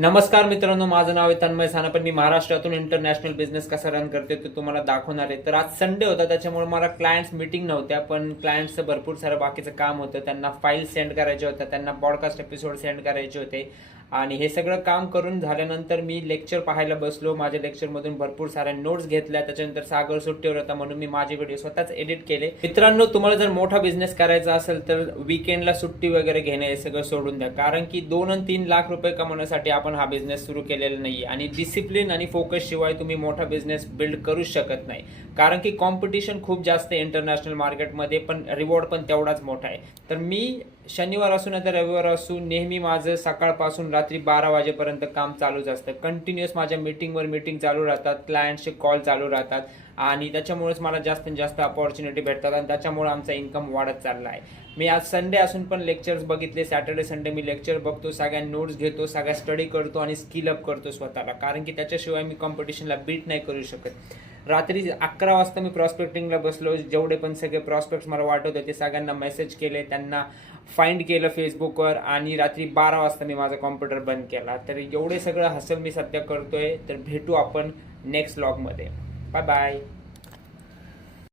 नमस्कार मित्रांनो, माझं नाव आहे तन्मय साना. पण मी महाराष्ट्रातून इंटरनॅशनल बिझनेस कसा रन करते ते तुम्हाला दाखवणार आहे. तर आज संडे होता, त्याच्यामुळे मला क्लायंट्स मीटिंग नव्हत्या, पण क्लायंट्सचं भरपूर सारं बाकीचं काम होतं. त्यांना फाईल सेंड करायचे होत्या, त्यांना पॉडकास्ट एपिसोड सेंड करायचे होते. आणि हे सगळं काम करून झाल्यानंतर मी लेक्चर पाहायला बसलो. माझ्या लेक्चरमधून भरपूर साऱ्या नोट्स घेतल्या. त्याच्यानंतर सागर सुट्टीवर होता म्हणून मी माझे व्हिडिओ स्वतःच एडिट केले. मित्रांनो, तुम्हाला जर मोठा बिझनेस करायचा असेल तर वीकेंडला सुट्टी वगैरे घेणे हे सगळं सोडून द्या, कारण की 2 आणि 3 लाख रुपये कमवण्यासाठी आपण हा बिझनेस सुरू केलेला नाही. आणि डिसिप्लिन आणि फोकस शिवाय तुम्ही मोठा बिझनेस बिल्ड करूच शकत नाही, कारण की कॉम्पिटिशन खूप जास्त आहे इंटरनॅशनल मार्केटमध्ये, पण रिवॉर्ड पण तेवढाच मोठा आहे. तर मी शनिवार असू नाही तर रविवार असू, नेहमी माझं सकाळपासून रात्री 12 वाजेपर्यंत काम चालूच असतं. कंटिन्युअस माझ्या मीटिंगवर मीटिंग चालू राहतात, क्लायंटचे कॉल चालू राहतात. आणि त्याच्यामुळेच मला जास्तीत जास्त अपॉर्च्युनिटी भेटतात आणि त्याच्यामुळे आमचा इन्कम वाढत चालला आहे. मी आज संडे असून पण लेक्चर्स बघितले. सॅटर्डे संडे मी लेक्चर बघतो, सगळ्या नोट्स घेतो, सगळ्या स्टडी करतो आणि स्किल अप करतो स्वतःला, कारण की त्याच्याशिवाय मी कॉम्पिटिशनला बीट नाही करू शकत. रात्री 11 वाजता मी प्रॉस्पेक्टिंगला बसलो. जेवढे पण सगळे प्रॉस्पेक्ट्स मला वाटत होते सगळ्यांना मेसेज केले, त्यांना फाइंड केलं फेसबुकवर, आणि रात्री 12 वाजता मी माझा कॉम्प्युटर बंद केला. तर एवढे सगळं हसल मी सध्या करतोय. तर भेटू आपण नेक्स्ट व्लॉगमध्ये. Bye bye.